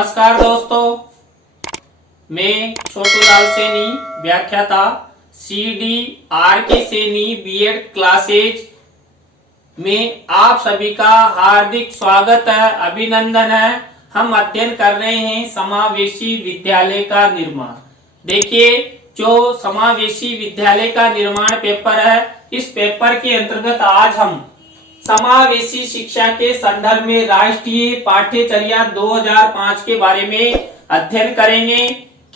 नमस्कार दोस्तों, मैं छोटू लाल सैनी, व्याख्याता CDRK सैनी बीएड क्लासेज में आप सभी का हार्दिक स्वागत है, अभिनंदन है। हम अध्ययन कर रहे हैं समावेशी विद्यालय का निर्माण। देखिए, जो समावेशी विद्यालय का निर्माण पेपर है, इस पेपर के अंतर्गत आज हम समावेशी शिक्षा के संदर्भ में राष्ट्रीय पाठ्यचर्या 2005 के बारे में अध्ययन करेंगे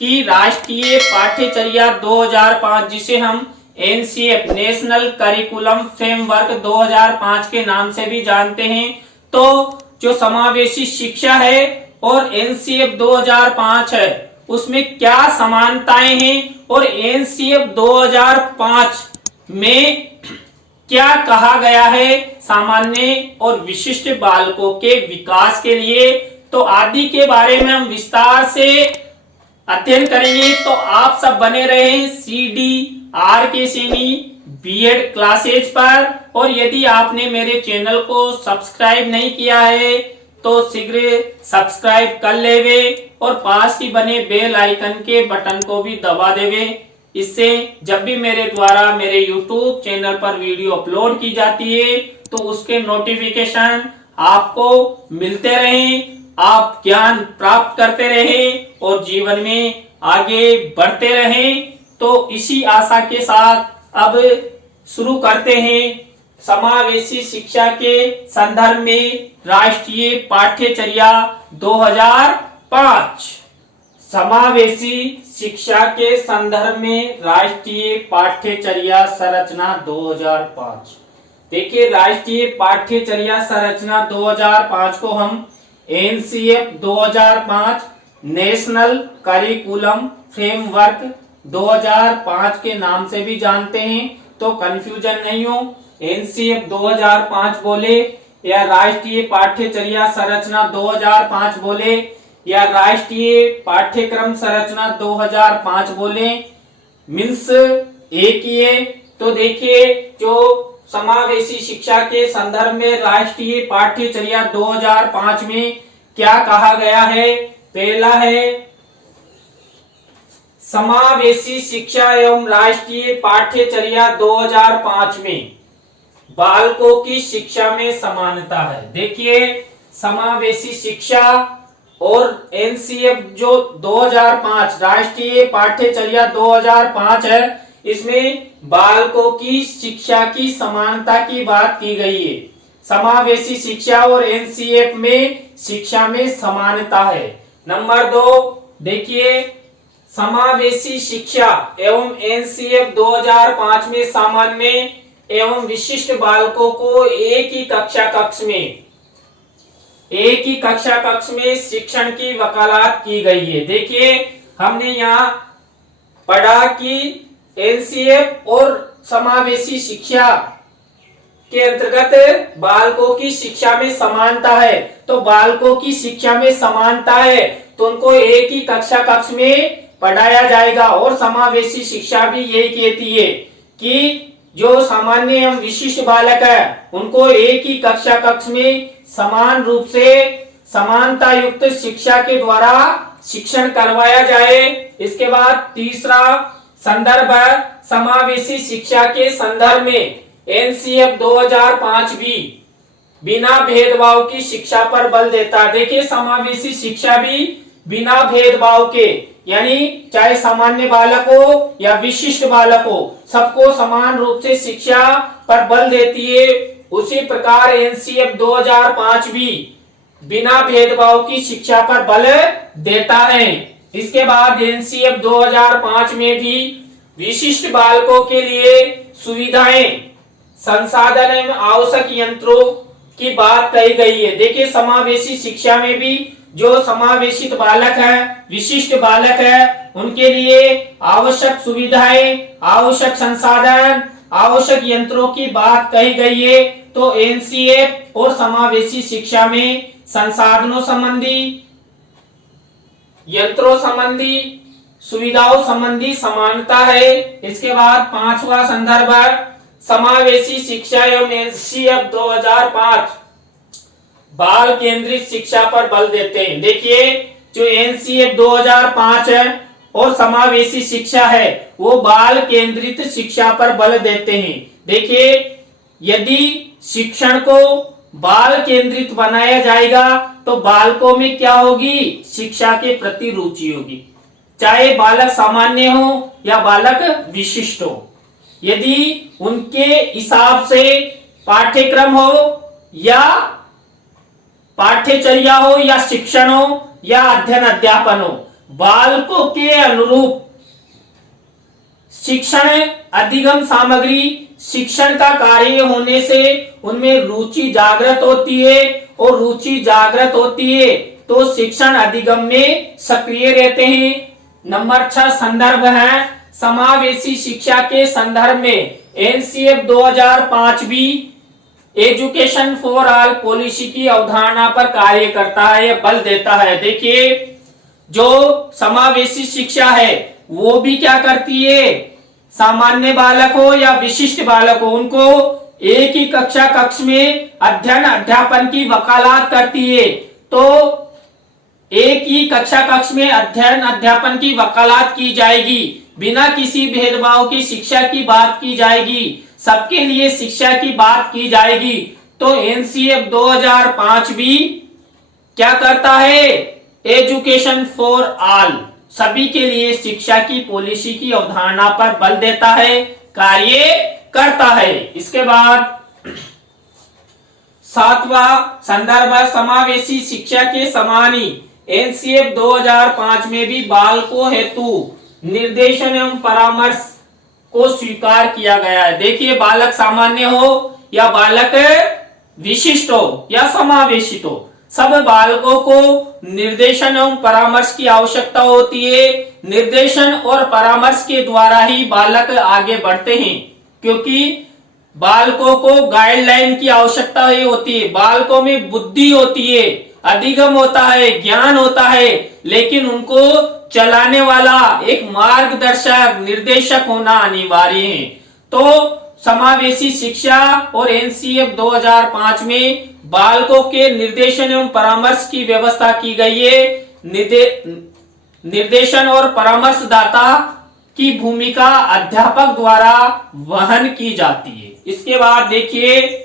कि राष्ट्रीय पाठ्यचर्या 2005 जिसे हम NCF नेशनल करिकुलम फ्रेमवर्क 2005 के नाम से भी जानते हैं, तो जो समावेशी शिक्षा है और NCF 2005 है उसमें क्या समानताएं हैं और NCF 2005 में क्या कहा गया है सामान्य और विशिष्ट बालकों के विकास के लिए, तो आदि के बारे में हम विस्तार से अध्ययन करेंगे। तो आप सब बने रहे CDRK सैनी बीएड क्लासेज पर, और यदि आपने मेरे चैनल को सब्सक्राइब नहीं किया है तो शीघ्र सब्सक्राइब कर लेवे और पास ही बने बेल आइकन के बटन को भी दबा देवे। इससे जब भी मेरे द्वारा मेरे YouTube चैनल पर वीडियो अपलोड की जाती है तो उसके नोटिफिकेशन आपको मिलते रहें, आप ज्ञान प्राप्त करते रहें और जीवन में आगे बढ़ते रहें। तो इसी आशा के साथ अब शुरू करते हैं समावेशी शिक्षा के संदर्भ में राष्ट्रीय पाठ्यचर्या 2005। समावेशी शिक्षा के संदर्भ में राष्ट्रीय पाठ्यचर्या संरचना 2005। देखिए, राष्ट्रीय पाठ्यचर्या संरचना 2005 को हम NCF 2005 नेशनल करिकुलम फ्रेमवर्क 2005 के नाम से भी जानते हैं, तो कंफ्यूजन नहीं हो। NCF 2005 बोले या राष्ट्रीय पाठ्यचर्या संरचना 2005 बोले या राष्ट्रीय पाठ्यक्रम संरचना 2005 बोले, मीन्स एक ही है। तो देखिए, जो समावेशी शिक्षा के संदर्भ में राष्ट्रीय पाठ्यचर्या 2005 में क्या कहा गया है। पहला है समावेशी शिक्षा एवं राष्ट्रीय पाठ्यचर्या 2005 में बालकों की शिक्षा में समानता है। देखिए, समावेशी शिक्षा और NCF जो 2005 राष्ट्रीय पाठ्यचर्या 2005 है, इसमें बालकों की शिक्षा की समानता की बात की गई है। समावेशी शिक्षा और NCF में शिक्षा में समानता है। नंबर 2, देखिए, समावेशी शिक्षा एवं NCF 2005 में सामान्य एवं विशिष्ट बालकों को एक ही कक्षा कक्ष में शिक्षण की वकालत की गई है। देखिए, हमने यहाँ पढ़ा कि NCF और समावेशी शिक्षा के अंतर्गत बालकों की शिक्षा में समानता है, तो बालकों की शिक्षा में समानता है तो उनको एक ही कक्षा कक्ष में पढ़ाया जाएगा। और समावेशी शिक्षा भी यही कहती है कि जो सामान्य एवं विशिष्ट बालक है उनको एक ही कक्षा कक्ष में समान रूप से समानता युक्त शिक्षा के द्वारा शिक्षण करवाया जाए। इसके बाद तीसरा संदर्भ है समावेशी शिक्षा के संदर्भ में NCF 2005 भी बिना भेदभाव की शिक्षा पर बल देता है। देखिए, समावेशी शिक्षा भी बिना भेदभाव के, यानी चाहे सामान्य बालक हो या विशिष्ट बालक हो, सबको समान रूप से शिक्षा पर बल देती है। उसी प्रकार NCF 2005 भी बिना भेदभाव की शिक्षा पर बल देता है। इसके बाद NCF 2005 में भी विशिष्ट बालकों के लिए सुविधाएं, संसाधन एवं आवश्यक यंत्रों की बात कही गई है। देखिए, समावेशी शिक्षा में भी जो समावेशित बालक है, विशिष्ट बालक है, उनके लिए आवश्यक सुविधाएं, आवश्यक संसाधन, आवश्यक यंत्रों की बात कही गई है। तो NCF और समावेशी शिक्षा में संसाधनों संबंधी, यंत्रों संबंधी, सुविधाओं संबंधी समानता है। इसके बाद पांचवा संदर्भ है समावेशी शिक्षा एवं NCF 2005 बाल केंद्रित शिक्षा पर बल देते हैं। देखिए, जो एनसीएफ 2005 है और समावेशी शिक्षा है वो बाल केंद्रित शिक्षा पर बल देते हैं। देखिए, यदि शिक्षण को बाल केंद्रित बनाया जाएगा तो बालकों में क्या होगी, शिक्षा के प्रति रुचि होगी, चाहे बालक सामान्य हो या बालक विशिष्ट हो। यदि उनके हिसाब से पाठ्यक्रम हो या पाठ्यचर्या हो या शिक्षण हो या अध्ययन अध्यापन हो, बालकों के अनुरूप शिक्षण अधिगम सामग्री शिक्षण का कार्य होने से उनमें रुचि जागृत होती है और रुचि जागृत होती है तो शिक्षण अधिगम में सक्रिय रहते हैं। नंबर 6 संदर्भ है। समावेशी शिक्षा के संदर्भ में एनसीएफ 2005 भी एजुकेशन फॉर ऑल पॉलिसी की अवधारणा पर कार्य करता है या बल देता है। देखिए, जो समावेशी शिक्षा है वो भी क्या करती है, सामान्य बालक हो या विशिष्ट बालक हो उनको एक ही कक्ष में अध्ययन अध्यापन की वकालत करती है। तो एक ही कक्ष में अध्ययन अध्यापन की वकालत की जाएगी, बिना किसी भेदभाव की शिक्षा की बात की जाएगी, सबके लिए शिक्षा की बात की जाएगी। तो एनसीएफ 2005 भी क्या करता है, एजुकेशन फॉर ऑल, सभी के लिए शिक्षा की पॉलिसी की अवधारणा पर बल देता है, कार्य करता है। इसके बाद 7वां संदर्भ समावेशी शिक्षा के समान ही एनसीएफ 2005 में भी बालकों हेतु निर्देशन एवं परामर्श को स्वीकार किया गया है। देखिए, बालक सामान्य हो या बालक विशिष्ट हो या समावेशित हो, सब बालकों को निर्देशन एवं परामर्श की आवश्यकता होती है। निर्देशन और परामर्श के द्वारा ही बालक आगे बढ़ते हैं, क्योंकि बालकों को गाइडलाइन की आवश्यकता ही होती है। बालकों में बुद्धि होती है, अधिगम होता है, ज्ञान होता है, लेकिन उनको चलाने वाला एक मार्गदर्शक निर्देशक होना अनिवार्य है। तो समावेशी शिक्षा और एनसीएफ 2005 में बालकों के निर्देशन एवं परामर्श की व्यवस्था की गई है। निर्देशन और परामर्शदाता की भूमिका अध्यापक द्वारा वहन की जाती है। इसके बाद देखिए,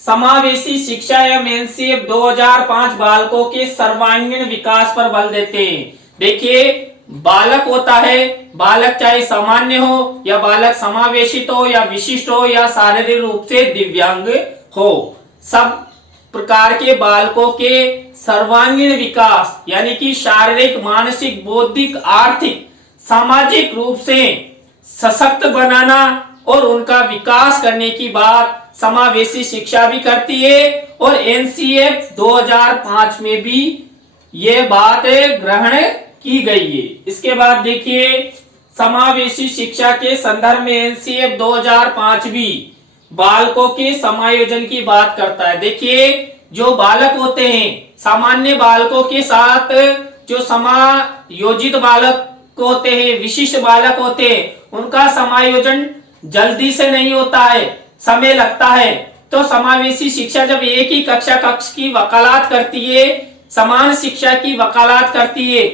समावेशी शिक्षा एवं एनसीएफ 2005 बालकों के सर्वांगीण विकास पर बल देते हैं। देखिए, बालक होता है, बालक चाहे सामान्य हो या बालक समावेशित हो या विशिष्ट हो या शारीरिक रूप से दिव्यांग हो, सब प्रकार के बालकों के सर्वांगीण विकास यानी कि शारीरिक, मानसिक, बौद्धिक, आर्थिक, सामाजिक रूप से सशक्त बनाना और उनका विकास करने की बात समावेशी शिक्षा भी करती है और एनसीएफ 2005 में भी ये बात ग्रहण की गई है। इसके बाद देखिए, समावेशी शिक्षा के संदर्भ में एनसीएफ 2005 भी बालकों के समायोजन की बात करता है। देखिए, जो बालक होते हैं सामान्य बालकों के साथ जो समायोजित बालक होते हैं, विशिष्ट बालक होते हैं, उनका समायोजन जल्दी से नहीं होता है, समय लगता है। तो समावेशी शिक्षा जब एक ही कक्ष की वकालत करती है, समान शिक्षा की वकालत करती है,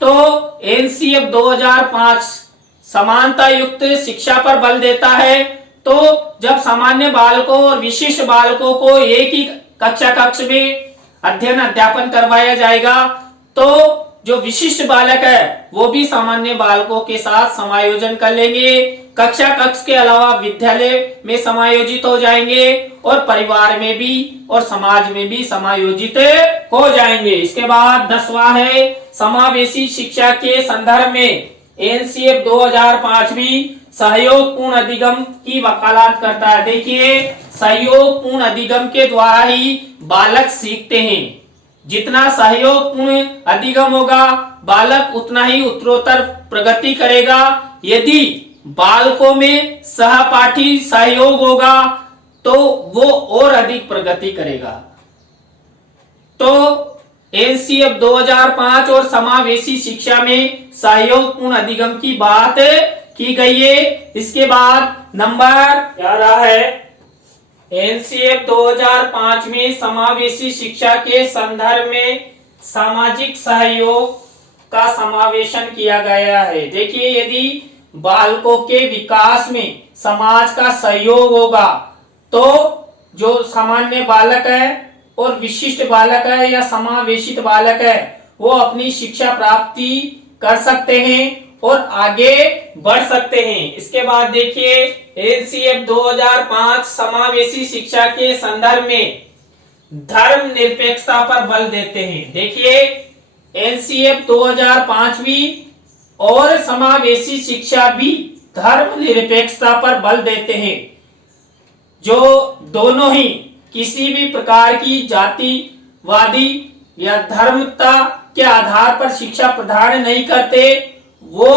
तो एनसीएफ 2005 समानता युक्त शिक्षा पर बल देता है। तो जब सामान्य बालकों और विशिष्ट बालकों को एक ही कक्ष में अध्ययन अध्यापन करवाया जाएगा, तो जो विशिष्ट बालक है वो भी सामान्य बालकों के साथ समायोजन कर लेंगे, कक्ष के अलावा विद्यालय में समायोजित हो जाएंगे और परिवार में भी और समाज में भी समायोजित हो जाएंगे। इसके बाद 10वां है, समावेशी शिक्षा के संदर्भ में एनसीएफ 2005 भी सहयोग पूर्ण अधिगम की वकालत करता है। देखिए, सहयोग पूर्ण अधिगम के द्वारा ही बालक सीखते हैं। जितना सहयोग पूर्ण अधिगम होगा, बालक उतना ही उत्तरोत्तर प्रगति करेगा। यदि बालकों में सहपाठी सहयोग होगा तो वो और अधिक प्रगति करेगा। तो एनसीएफ 2005 और समावेशी शिक्षा में सहयोग पूर्ण अधिगम की बात की गई है। इसके बाद नंबर 11 है, एनसीएफ 2005 में समावेशी शिक्षा के संदर्भ में सामाजिक सहयोग का समावेशन किया गया है। देखिए, यदि बालकों के विकास में समाज का सहयोग होगा तो जो सामान्य बालक है और विशिष्ट बालक है या समावेशित बालक है वो अपनी शिक्षा प्राप्ति कर सकते हैं और आगे बढ़ सकते हैं। इसके बाद देखिए, एनसीएफ 2005 समावेशी शिक्षा के संदर्भ में धर्म निरपेक्षता पर बल देते हैं। देखिए, एनसीएफ 2005 भी और समावेशी शिक्षा भी धर्म निरपेक्षता पर बल देते हैं, जो दोनों ही किसी भी प्रकार की जातिवादी या धर्मता के आधार पर शिक्षा प्रदान नहीं करते। वो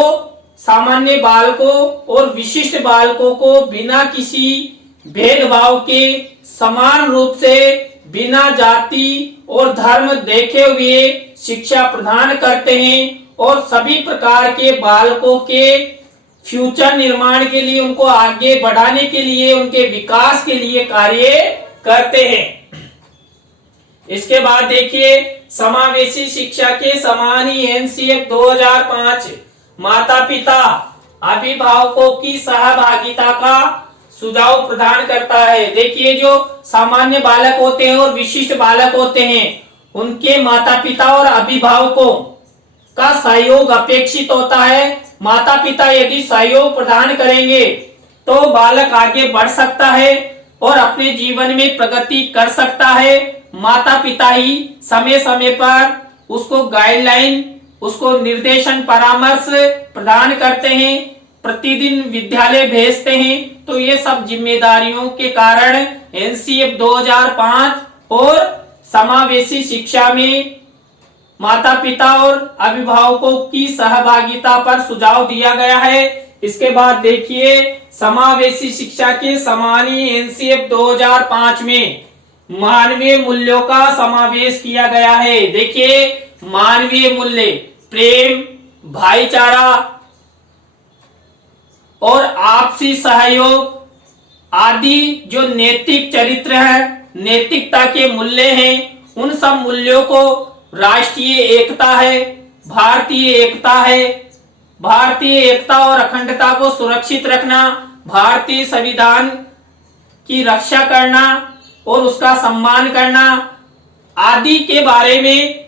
सामान्य बालकों और विशिष्ट बालकों को बिना किसी भेदभाव के समान रूप से बिना जाति और धर्म देखे हुए शिक्षा प्रदान करते हैं और सभी प्रकार के बालकों के फ्यूचर निर्माण के लिए, उनको आगे बढ़ाने के लिए, उनके विकास के लिए कार्य करते हैं। इसके बाद देखिए, समावेशी शिक्षा के समान ही एनसीएफ 2005 माता पिता अभिभावकों की सहभागिता का सुझाव प्रदान करता है। देखिए, जो सामान्य बालक होते हैं और विशिष्ट बालक होते हैं उनके माता पिता और अभिभावकों का सहयोग अपेक्षित होता है। माता पिता यदि सहयोग प्रदान करेंगे तो बालक आगे बढ़ सकता है और अपने जीवन में प्रगति कर सकता है। माता पिता ही समय समय पर उसको गाइडलाइन, उसको निर्देशन परामर्श प्रदान करते हैं, प्रतिदिन विद्यालय भेजते हैं। तो ये सब जिम्मेदारियों के कारण एनसीएफ 2005 और समावेशी शिक्षा में माता पिता और अभिभावकों की सहभागिता पर सुझाव दिया गया है। इसके बाद देखिए, समावेशी शिक्षा के समान ही एनसीएफ 2005 में मानवीय मूल्यों का समावेश किया गया है। देखिए, मानवीय मूल्य प्रेम, भाईचारा और आपसी सहयोग आदि जो नैतिक चरित्र है, नैतिकता के मूल्य हैं, उन सब मूल्यों को राष्ट्रीय एकता है, भारतीय एकता है, भारतीय एकता और अखंडता को सुरक्षित रखना, भारतीय संविधान की रक्षा करना और उसका सम्मान करना आदि के बारे में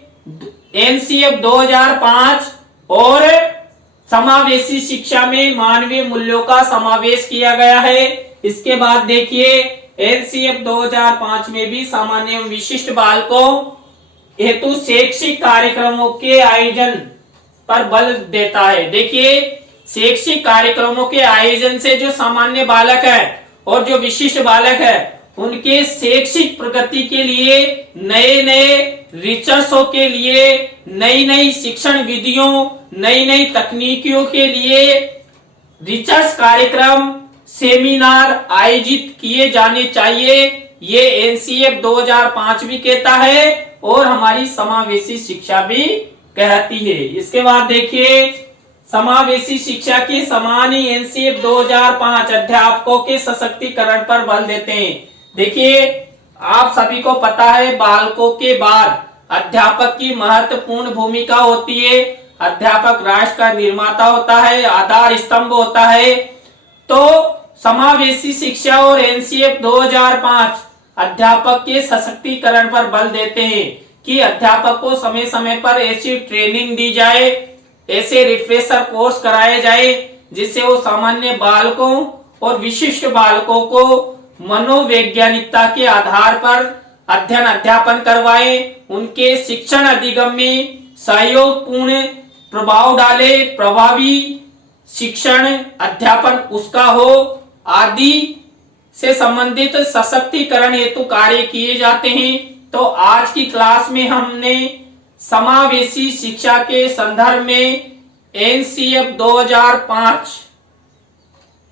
एनसीएफ 2005 और समावेशी शिक्षा में मानवीय मूल्यों का समावेश किया गया है। इसके बाद देखिए, एनसीएफ 2005 में भी सामान्य एवं विशिष्ट बालकों हेतु शैक्षिक कार्यक्रमों के आयोजन पर बल देता है। देखिए, शैक्षिक कार्यक्रमों के आयोजन से जो सामान्य बालक है और जो विशिष्ट बालक है उनके शैक्षिक प्रगति के लिए, नए नए रिसर्चों के लिए, नई नई शिक्षण विधियों, नई नई तकनीकियों के लिए रिसर्च कार्यक्रम, सेमिनार आयोजित किए जाने चाहिए। ये एनसीएफ 2005 भी कहता है और हमारी समावेशी शिक्षा भी कहती है। इसके बाद देखिए, समावेशी शिक्षा के समान ही एनसीएफ 2005 अध्यापकों के सशक्तिकरण पर बल देते हैं। देखिए, आप सभी को पता है बालकों के बाद अध्यापक की महत्वपूर्ण भूमिका होती है। अध्यापक राष्ट्र का निर्माता होता है, आधार स्तंभ होता है। तो समावेशी शिक्षा और एनसीएफ 2005 अध्यापक के सशक्तिकरण पर बल देते हैं कि अध्यापक को समय समय पर ऐसी ट्रेनिंग दी जाए, ऐसे रिफ्रेशर कोर्स कराए जाए जिससे वो सामान्य बालकों और विशिष्ट बालकों को मनोवैज्ञानिकता के आधार पर अध्ययन अध्यापन करवाए, उनके शिक्षण अधिगम में सहयोगपूर्ण प्रभाव डाले, प्रभावी शिक्षण अध्यापन उसका हो आदि से संबंधित सशक्तिकरण हेतु कार्य किए जाते हैं। तो आज की क्लास में हमने समावेशी शिक्षा के संदर्भ में एनसीएफ 2005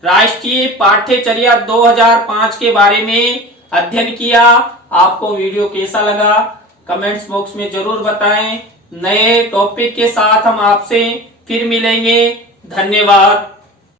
राष्ट्रीय पाठ्यचर्या 2005 के बारे में अध्ययन किया। आपको वीडियो कैसा लगा कमेंट्स बॉक्स में जरूर बताएं। नए टॉपिक के साथ हम आपसे फिर मिलेंगे। धन्यवाद।